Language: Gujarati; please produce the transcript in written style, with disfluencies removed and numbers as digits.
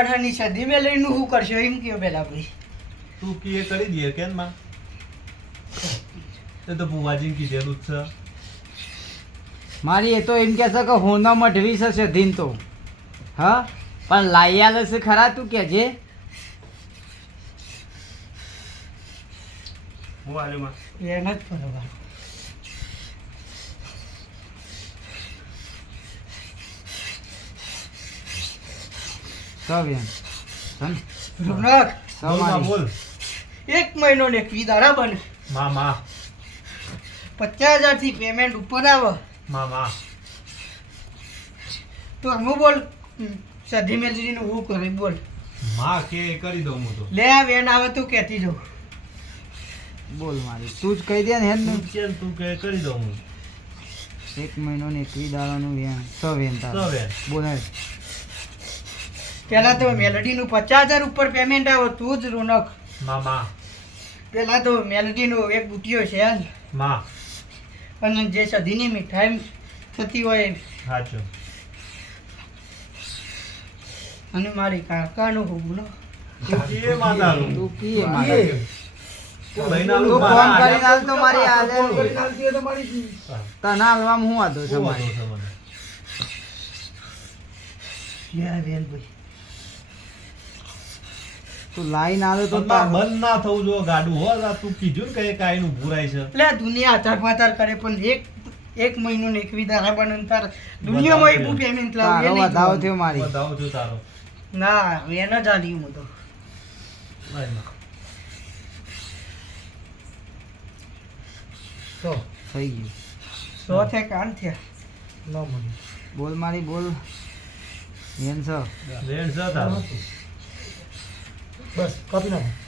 અઢારની સદી મેં લઈને શું કરશો એમ કયો પેલા ભાઈ તું કી એ કરી દે કેમ માં એ તો બુવાજી કીધેલું જ છે મારી એ તો એમ કે છે કે હોનો મઢવી છે સધીન તો હા પણ લાઈ આલે છે ખરા તું કેજે હું આલ્યો માં એને જ બરોબર સબ એમ રોનક બોલ માં બોલ 1 મહિનો ને 20 દાડા બને માં 50,000 થી પેમેન્ટ ઉપર આવે માં તો અમે બોલ સધી મેલજીનું હું કરે બોલ માં કે કરી દઉં હું તો લે આ વેન આવે તો કહેતી જો બોલ મારી તું જ કહી દે ને હેન તું કેમ તું કે કરી દઉં હું 1 મહિનો ને 21 દાડાનું વેન સો વેન તાર સો વેન. બોલ હે. પેલા તો મેલડીનું 50,000 ઉપર પેમેન્ટ આવે તું જ રોનક માં પેલા તો મેલડીનો એક બુટિયો છે હાલ. માં અને જે સધીની મીઠાઈ થતી હોય સાચું અને મારી કાકાનું હુગનો તું કી એ માં તારું તું કીએ મારી તું લઈને તું આલું ફોન કરીને હાલ તો મારી હાલે ફોન તને હાલવામાં હું વાંધો છે મારી યાર વેલ ભાઈ તું લાઈન આવે તો બંધ ના થવું જો ગાડું હો આ તું કીધું ને કે કાઈ નું ભૂરાય છે એટલે આ દુનિયા આધાર પાતાર કરે પણ એક મહિનો ને 21 દાડા બને તાર દુનિયામાં એવું પેમેન્ટ તારો લાવું વધાવો થયો મારી બતાવું છું તારો ના વેન જ આલી હું તો ભાઈ માં તો થઈ ગયું 100 થયા કાન થયા ન મને બોલ મારી બોલ વેન છો વેણ છે તારો બસ કાપી નાખો